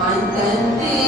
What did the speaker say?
My 10